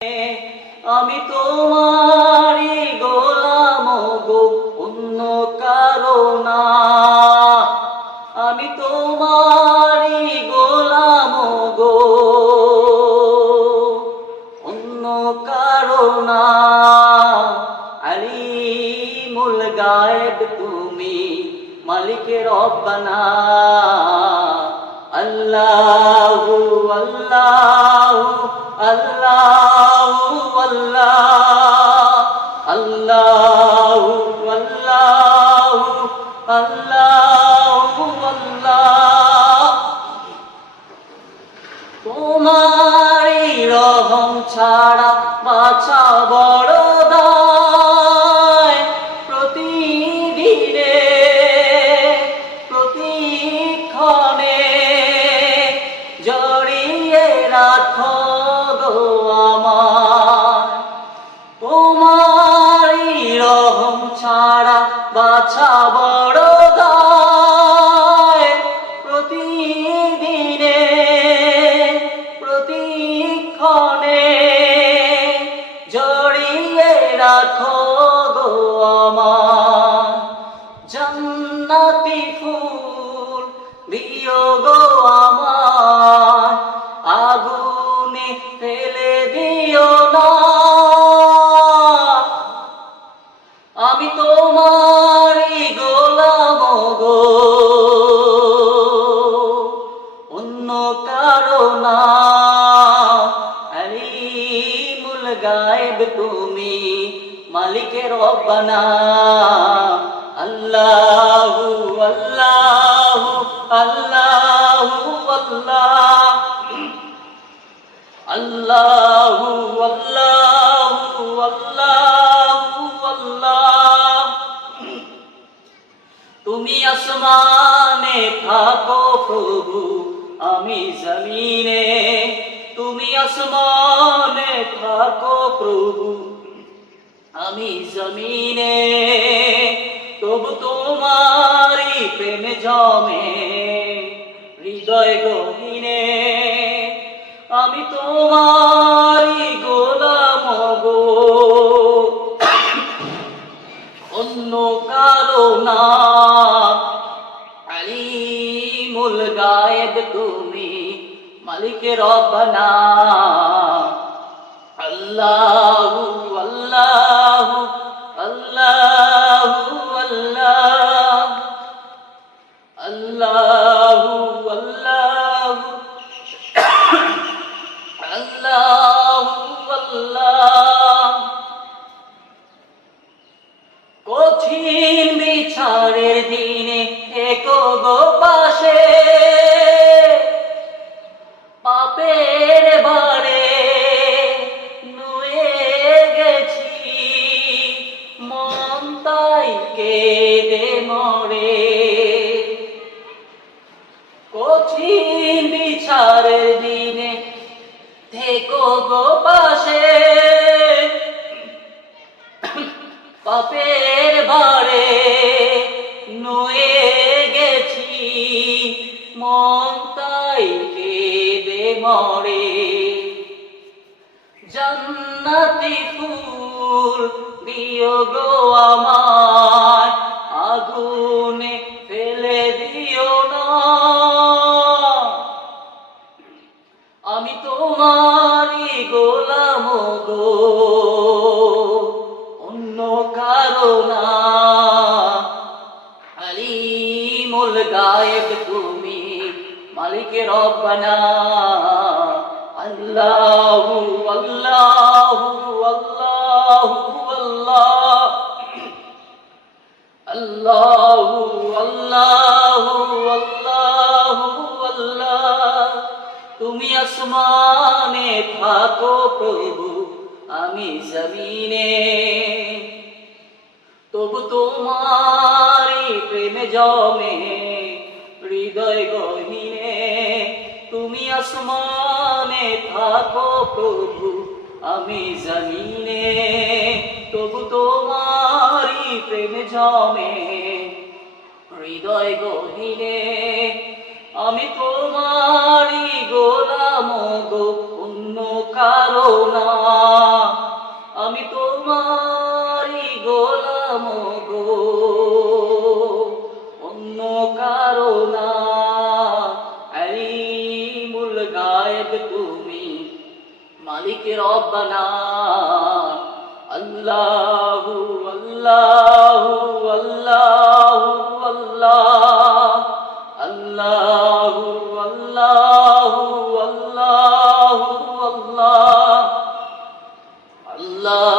আমি তোমারই গোলাম গো, অন্য কারো না। আমি তোমারই গোলাম গো, অন্য কারো না। আলিমুল গায়েব তুমি, মালিকে রব্বানা। আল্লাহু আল্লাহু আল্লাহু আল্লাহ, আল্লাহু আল্লাহু আল্লাহু আল্লাহ। তোমারই রহম ছাড়া বাছা বড় দায়। প্রতিদিনে প্রতিক্ষণে জড়িয়ে রাখো গো আমার। তোমারই রহম ছাড়া বাছা বড় দায়। প্রতিদিনে প্রতিক্ষণে জড়িয়ে রাখো গো আমার। জান্নাতি ফুল দিও গো আমার, আগুনে ফেলে দিও না। আমি তোমারই গোলাম গো, অন্য কারো না। আলিমুল গায়েব তুমি, মালিকে রব্বানা। আল্লাহু আল্লাহু আল্লাহু আল্লাহ, আল্লাহু আল্লাহু আল্লাহু আল্লাহ। তুমি আসমানে থাকো প্রভু, আমি জমিনে। তুমি আসমানে থাকো প্রভু, আমি জমিনে। তবু তোমারই প্রেম জমে হৃদয় গহীনে। আমি তোমারই গোলাম গো, অন্য কারো না। আলিমুল গায়েব তুমি, মালিকে রব্বানা। আল্লাহু আল্লাহু আল্লাহু আল্লাহ, আল্লাহু আল্লাহু আল্লাহু আল্লাহ। কঠিন বিচারের দিনে থেকো গো পাশে। পাপের ভারে নুয়ে গেছি, মন তাই কেঁদে মরে। কঠিন বিচারের দিনে থেকো গো পাশে। পাপের ভারে নুয়ে গেছি, মন তাই কেঁদে মরে। জান্নাতি ফুল দিও গো আমায়, আগুনে ফেলে দিও না। আমি তোমারই গোলাম গো, অন্য কারো না। আলিমুল গায়েব তুমি, মালিকে রব্বানা। আল্লাহু আল্লাহু আল্লাহু আল্লাহ, আল্লাহু আল্লাহু আল্লাহু আল্লাহ। তুমি আসমানে থাকো প্রভু, আমি জমিনে। তবু তোমারই প্রেমে জমে হৃদয় গহীনে। তুমি আসমানে থাকো প্রভু, আমি জমিনে। তবু তোমারই প্রেমে জমে হৃদয় গহীনে। আমি তোমারই গোলাম গো, অন্য কারো না। মালিক রব্বানা আল্লাহু আল্লাহু আল্লাহু আল্লাহ আল্লাহু আল্লাহু আল্লাহু আল্লাহ আল্লাহ